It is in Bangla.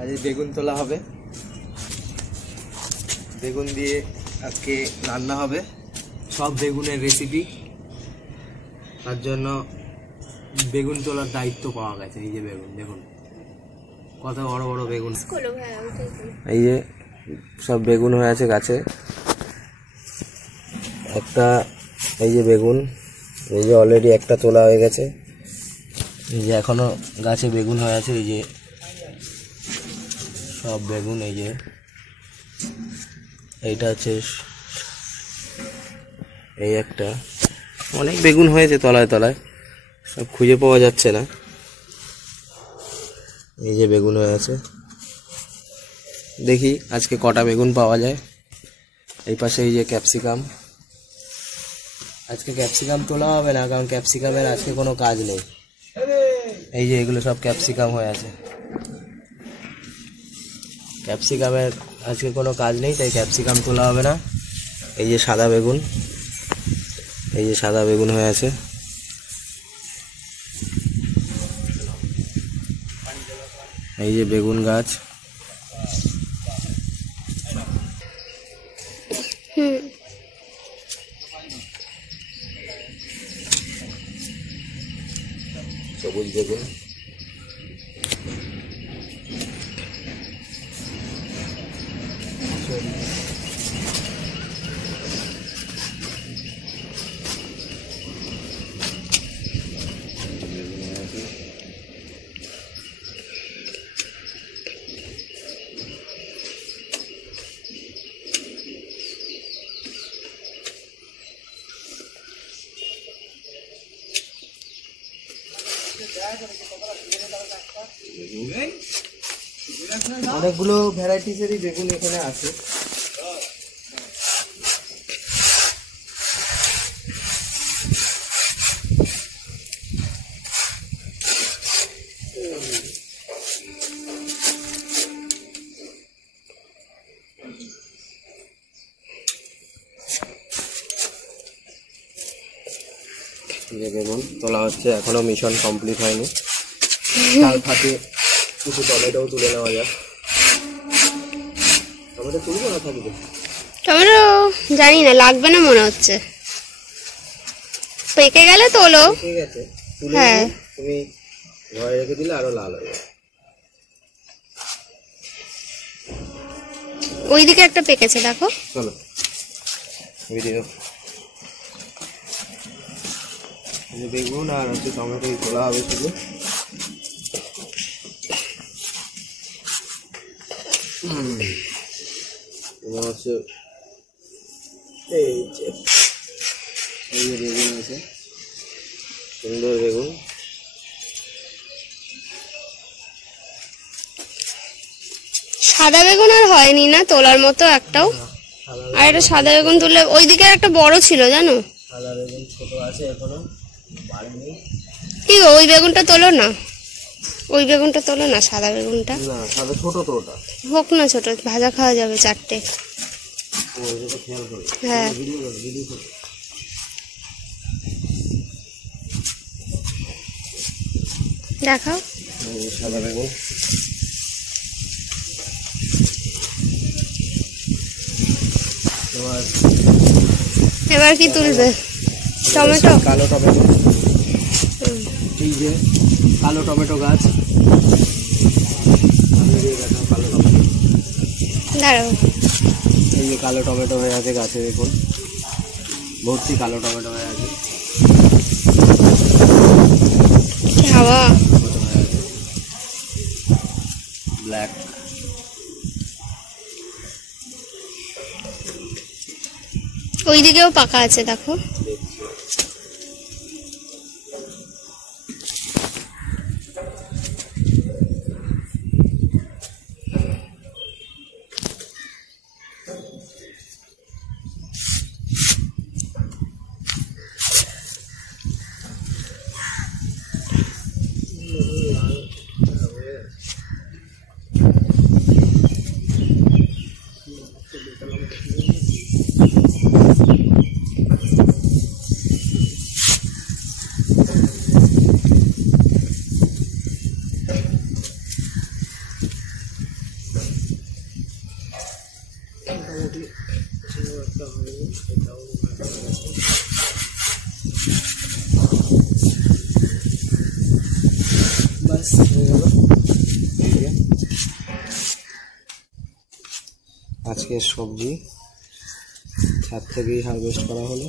আজ বেগুন তোলা হবে, বেগুন দিয়ে আজকে রান্না হবে, সব বেগুনের রেসিপি। তার জন্য বেগুন তোলার দায়িত্ব পাওয়া গেছে। এই যে বেগুন দেখুন, কত বড় বড় বেগুন। এই যে সব বেগুন হয়ে আছে গাছে একটা। এই যে বেগুন, এই যে অলরেডি একটা তোলা হয়ে গেছে। এই যে এখনো গাছে বেগুন হয়ে আছে। এই যে সব বেগুন। এই যে এইটা হচ্ছে, এই একটা, অনেক বেগুন হয়েছে তলায় তলায়, সব খুঁজে পাওয়া যাচ্ছে না। এই যে বেগুন হয়ে আছে, দেখি আজকে কটা বেগুন পাওয়া যায়। এই পাশে এই যে ক্যাপসিকাম, আজকে ক্যাপসিকাম তোলা হবে না, কারণ ক্যাপসিকামের আজকে কোনো কাজ নেই। এই যে এগুলো সব ক্যাপসিকাম হয়ে আছে, ক্যাপসিকামের আজকে কোনো কাজ নেই, তাই ক্যাপসিকাম তোলা হবে না। এই যে সাদা বেগুন, এই যে সাদা বেগুন হয়ে আছে। এই যে বেগুন গাছ, সবুজ বেগুন। অনেকগুলো ভ্যারাইটিসেরই বেগুন এখানে আছে। বেগুন তোলা হচ্ছে, এখনো মিশন কমপ্লিট হয়নি। তার ফাঁকে কিছু টমেটোও তুলে নেওয়া যাক। টমেটো তুলবো না থাকবে? টমেটো জানি না, লাগবে না মনে হচ্ছে। পেকে গেলে তোলো। ঠিক আছে, হ্যাঁ তুমি ঘরে রেখে দিলে আরো লাল হয়ে যাবে। ওইদিকে একটা পেকেছে দেখো। চলো ভিডিও। বেগুন আর হচ্ছে টমেটো তোলা হবে শুধু। হচ্ছে এই যে বেগুন আছে, সুন্দর বেগুন। সাদা বেগুন আর হয়নি না তোলার মতো একটাও। আর এটা সাদা বেগুন তুললে, ওইদিকে একটা বড় ছিল জানো। সাদা বেগুন ছোট আছে, এখনো বাড়েনি। কি গো, ওই বেগুনটা তোলো না, ওই বেগুনটা তোলো না, সাদা বেগুনটা। না সাদা ছোট তো, ওটা হোক না ছোট, ভাজা খাওয়া যাবে চারটে। হ্যাঁ দেখাও সাদা বেগুন। এবার কি তুলবে? টমেটো, কালো টমেটো। এই যে কালো টমেটো গাছ, কালো টমেটো। দাঁড়াও, এই যে কালো টমেটো হয়ে আছে গাছে, দেখুন ভর্তি কালো টমেটো হয়ে আছে। হাওয়া ব্ল্যাক। ওইদিকেও পাকা আছে দেখো। বাস হয়ে গেল আজকের সবজি, ছাদ থেকেই হারভেস্ট করা হলো।